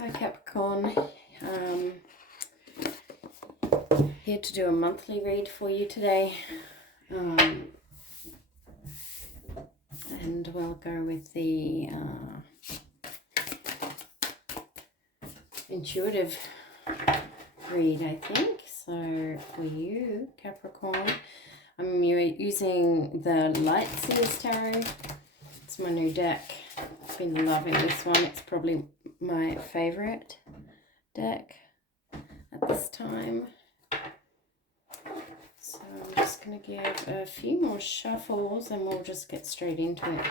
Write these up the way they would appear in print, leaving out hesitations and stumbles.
Hi Capricorn, here to do a monthly read for you today, and we'll go with the intuitive read, I think. So for you Capricorn, I'm using the Light Seers Tarot. It's my new deck. I've been loving this one. It's probably my favorite deck at this time. So I'm just going to give a few more shuffles and we'll just get straight into it.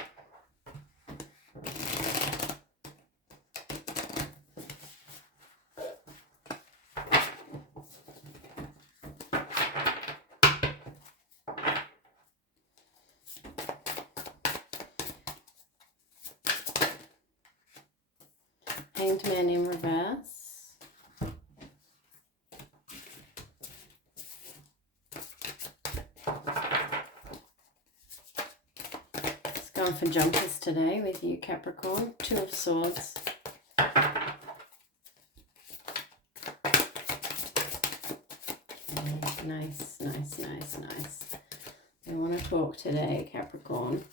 Hanged Man in reverse. Just going for jumpers today with you Capricorn. Two of Swords. Okay, nice. I want to talk today, Capricorn.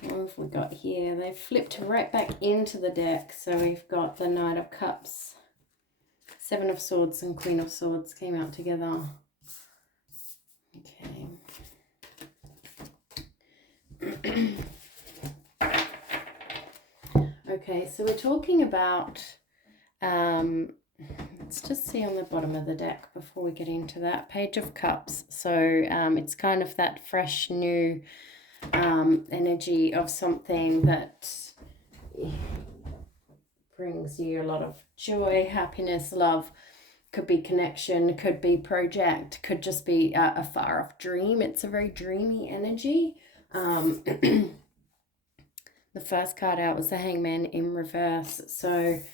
What have we got here? They've flipped right back into the deck. So we've got the Knight of Cups, Seven of Swords and Queen of Swords came out together. Okay. Okay, so we're talking about, let's just see on the bottom of the deck before we get into that. Page of Cups. So it's kind of that fresh, new energy of something that brings you a lot of joy, happiness, love. Could be connection, could be project, could just be a far off dream. It's a very dreamy energy. The first card out was the Hangman in reverse. So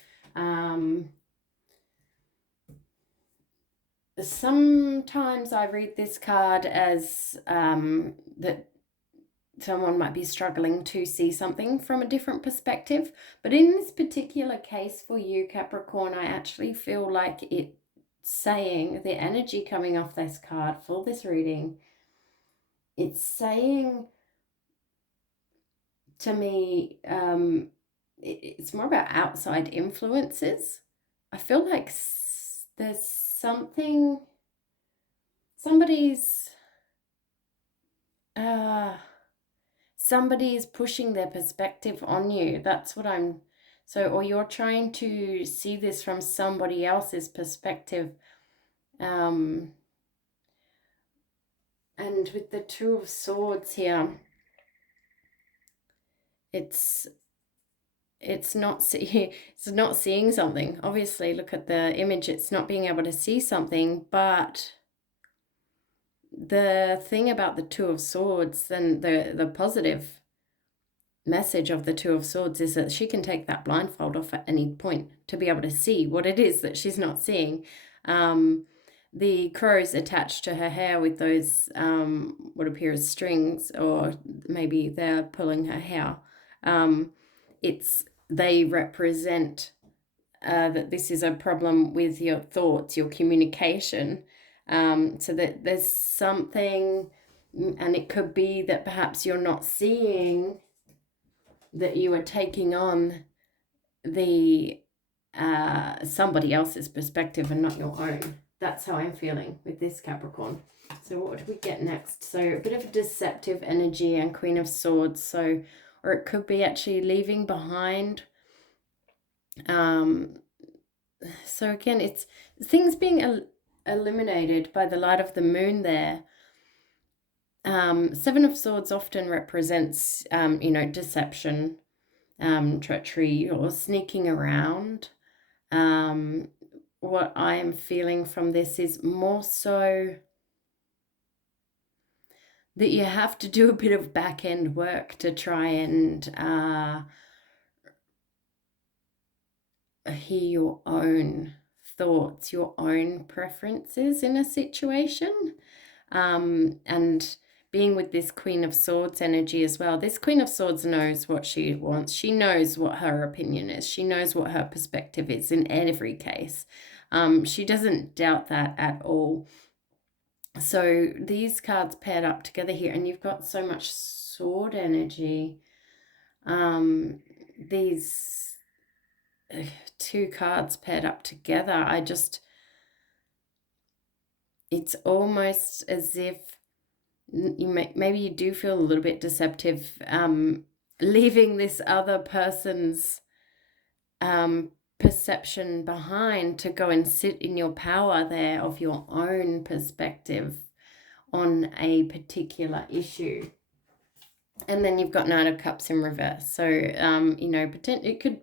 sometimes I read this card as that someone might be struggling to see something from a different perspective. But in this particular case for you, Capricorn, I actually feel like it's saying, the energy coming off this card for this reading, it's saying to me, it's more about outside influences. I feel like there's something, somebody's pushing their perspective on you. That's what I'm, so, or you're trying to see this from somebody else's perspective. And with the Two of Swords here, it's not seeing something. Obviously, look at the image. It's not being able to see something, but the thing about the Two of Swords, then the positive message of the Two of Swords is that she can take that blindfold off at any point to be able to see what it is that she's not seeing. The crows attached to her hair with those what appear as strings, or maybe they're pulling her hair. They represent that this is a problem with your thoughts, your communication. So that there's something, and it could be that perhaps you're not seeing that you are taking on the somebody else's perspective and not your own. That's how I'm feeling with this Capricorn. So what do we get next? So a bit of a deceptive energy and Queen of Swords. So, or it could be actually leaving behind. So again, it's things being eliminated by the light of the moon there. Seven of Swords often represents, deception, treachery, or sneaking around. What I am feeling from this is more so that you have to do a bit of back-end work to try and hear your own thoughts, your own preferences in a situation, and being with this Queen of Swords energy as well. This Queen of Swords knows what she wants. She knows what her opinion is. She knows what her perspective is in every case. She doesn't doubt that at all. So these cards paired up together here, and you've got so much sword energy. These two cards paired up together, it's almost as if maybe you do feel a little bit deceptive, leaving this other person's perception behind to go and sit in your power there of your own perspective on a particular issue. And then you've got Knight of Cups in reverse. So, it could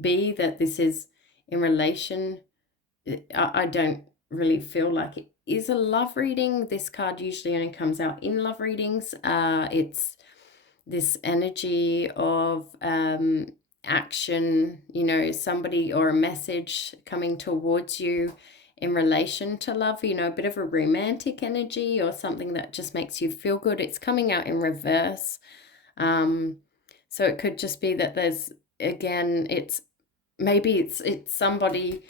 be that this is in relation. I don't really feel like it is a love reading. This card usually only comes out in love readings. It's this energy of action, somebody or a message coming towards you in relation to love, a bit of a romantic energy or something that just makes you feel good. It's coming out in reverse. So it could just be that there's, again, it's somebody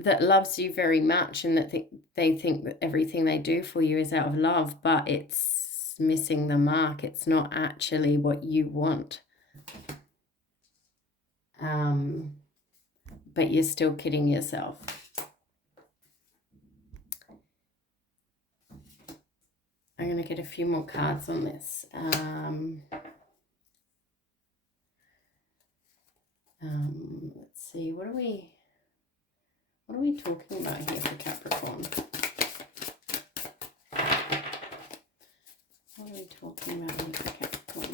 that loves you very much and that they think that everything they do for you is out of love, but it's missing the mark. It's not actually what you want. But you're still kidding yourself. I'm going to get a few more cards on this. Let's see, what are we talking about here for Capricorn? What are we talking about here for Capricorn?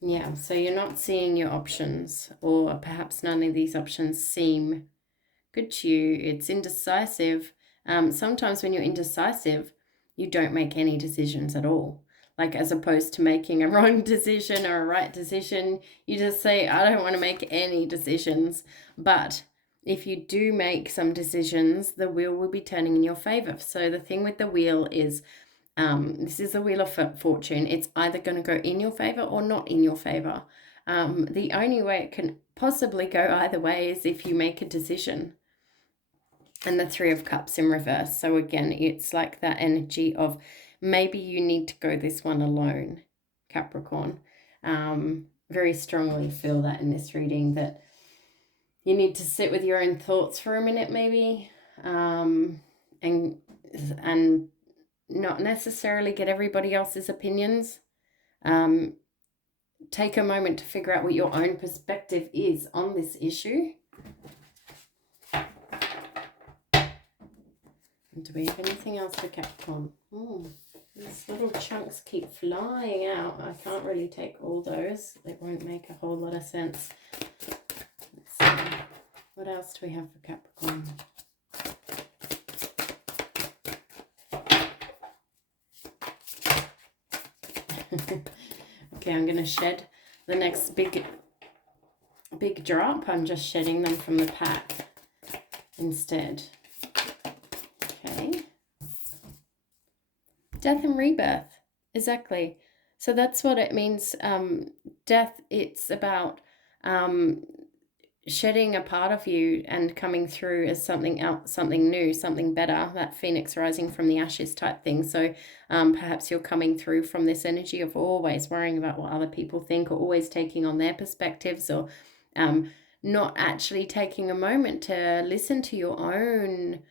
Yeah, so you're not seeing your options, or perhaps none of these options seem good to you. It's indecisive. Sometimes when you're indecisive, you don't make any decisions at all. Like, as opposed to making a wrong decision or a right decision, you just say, I don't want to make any decisions. But if you do make some decisions, the wheel will be turning in your favor. So the thing with the wheel is, this is a Wheel of Fortune. It's either going to go in your favor or not in your favor. The only way it can possibly go either way is if you make a decision. And the Three of Cups in reverse. So again, it's like that energy of maybe you need to go this one alone, Capricorn. Very strongly feel that in this reading, that you need to sit with your own thoughts for a minute maybe, and not necessarily get everybody else's opinions. Take a moment to figure out what your own perspective is on this issue. And do we have anything else for Capricorn? These little chunks keep flying out. I can't really take all those. It won't make a whole lot of sense. Let's see. What else do we have for Capricorn? Okay, I'm going to shed the next big drop. I'm just shedding them from the pack instead. Okay. Death and rebirth. Exactly. So that's what it means. Death, it's about shedding a part of you and coming through as something else, something new, something better, that phoenix rising from the ashes type thing. So perhaps you're coming through from this energy of always worrying about what other people think, or always taking on their perspectives, or not actually taking a moment to listen to your own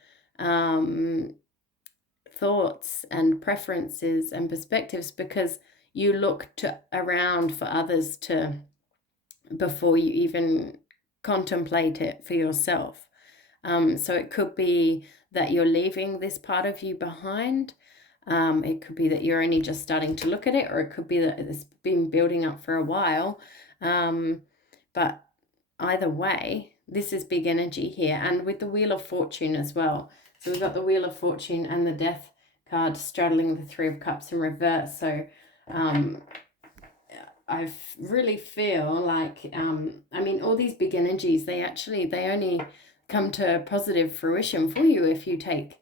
thoughts and preferences and perspectives, because you look around for others before you even contemplate it for yourself. So it could be that you're leaving this part of you behind. It could be that you're only just starting to look at it, or it could be that it's been building up for a while. But either way, this is big energy here. And with the Wheel of Fortune as well. So we've got the Wheel of Fortune and the Death card straddling the Three of Cups in reverse. So I really feel like, I mean, all these big energies, they only come to positive fruition for you if you take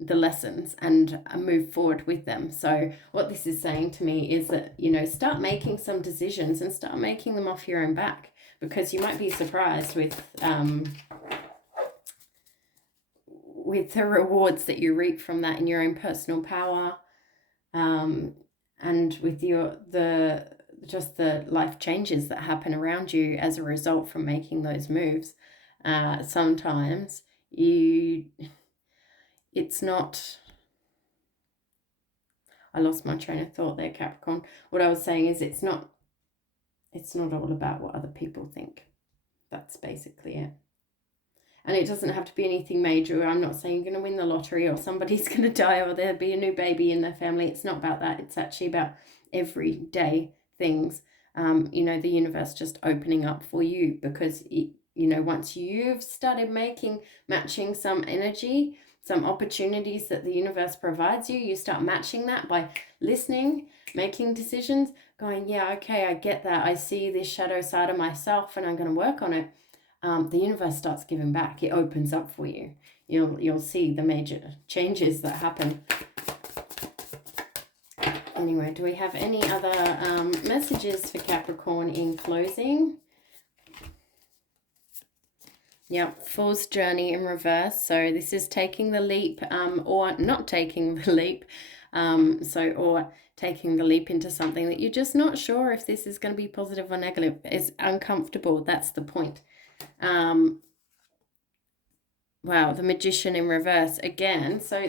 the lessons and move forward with them. So what this is saying to me is that, start making some decisions and start making them off your own back, because you might be surprised with the rewards that you reap from that in your own personal power, and with the life changes that happen around you as a result from making those moves. Sometimes it's not. I lost my train of thought there, Capricorn. What I was saying is it's not all about what other people think. That's basically it. And it doesn't have to be anything major. I'm not saying you're going to win the lottery or somebody's going to die or there'll be a new baby in their family. It's not about that. It's actually about everyday things. The universe just opening up for you, because, once you've started matching some energy, some opportunities that the universe provides you, you start matching that by listening, making decisions, going, yeah, okay, I get that. I see this shadow side of myself and I'm going to work on it. The universe starts giving back. It opens up for you. You'll see the major changes that happen. Anyway, do we have any other messages for Capricorn in closing? Yep, Fool's Journey in reverse. So this is taking the leap, or not taking the leap. Or taking the leap into something that you're just not sure if this is going to be positive or negative. It's uncomfortable. That's the point. Wow, the Magician in reverse again. So,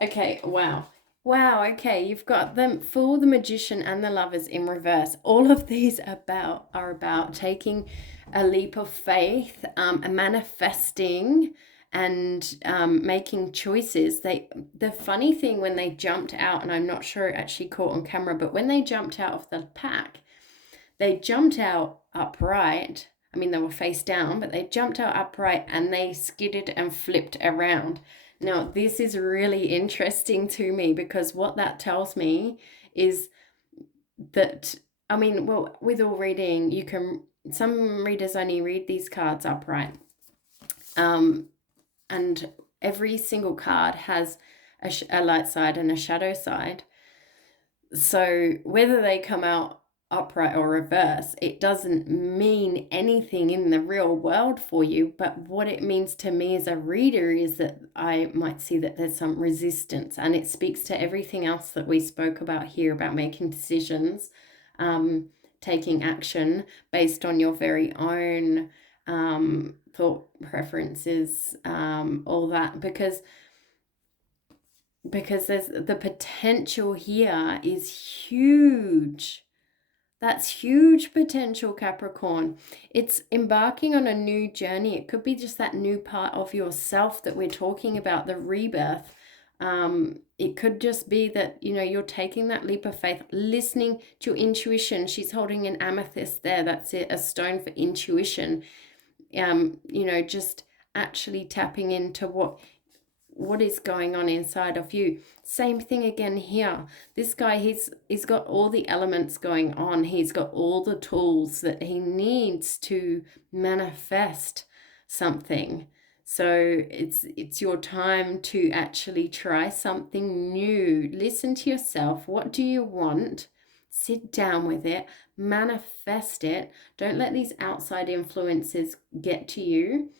okay, wow, okay, you've got them for the Magician and the Lovers in reverse. All of these are about taking a leap of faith, manifesting, and making choices. The funny thing, when they jumped out, and I'm not sure it actually caught on camera, but when they jumped out of the pack, they jumped out upright. I mean, they were face down, but they jumped out upright and they skidded and flipped around. Now, this is really interesting to me, because what that tells me is that, I mean, well, with all reading, some readers only read these cards upright. And every single card has a light side and a shadow side. So whether they come out upright or reverse, it doesn't mean anything in the real world for you. But what it means to me as a reader is that I might see that there's some resistance, and it speaks to everything else that we spoke about here, about making decisions, taking action based on your very own thought preferences, all that, because there's the potential here is huge. That's huge potential, Capricorn. It's embarking on a new journey. It could be just that new part of yourself that we're talking about, the rebirth. It could just be that, you're taking that leap of faith, listening to your intuition. She's holding an amethyst there. That's it, a stone for intuition. Just actually tapping into what is going on inside of you. Same thing again here. This guy, he's got all the elements going on. He's got all the tools that he needs to manifest something. So it's your time to actually try something new. Listen to yourself. What do you want? Sit down with it, manifest it. Don't let these outside influences get to you.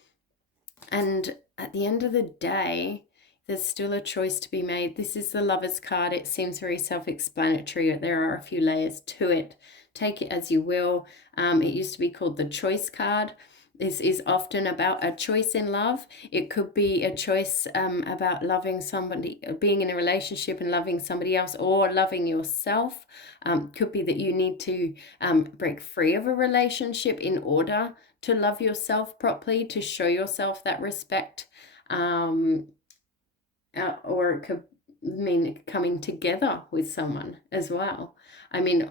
And at the end of the day, there's still a choice to be made. This is the Lovers card. It seems very self-explanatory, but there are a few layers to it. Take it as you will. It used to be called the Choice card. This is often about a choice in love. It could be a choice about loving somebody, being in a relationship and loving somebody else, or loving yourself. Could be that you need to break free of a relationship in order to love yourself properly, to show yourself that respect. Or it could mean coming together with someone as well. I mean,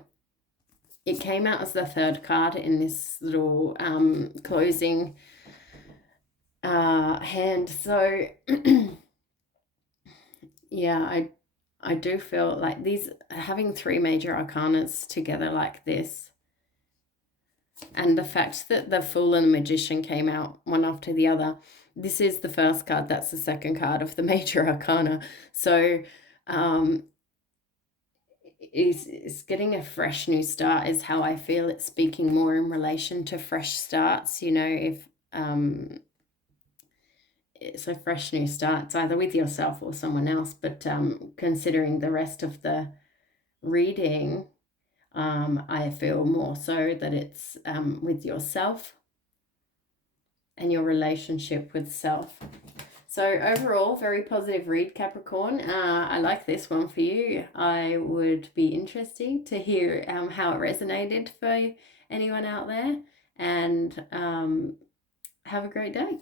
it came out as the third card in this little closing hand. So, yeah, I do feel like these, having three major arcanas together like this, and the fact that the Fool and the Magician came out one after the other, this is the first card, that's the second card of the major arcana. So is getting a fresh new start is how I feel. It's speaking more in relation to fresh starts, you know, if it's a fresh new start, it's either with yourself or someone else. But considering the rest of the reading, I feel more so that it's with yourself and your relationship with self. So overall, very positive read, Capricorn. I like this one for you. I would be interested to hear how it resonated for anyone out there. And have a great day.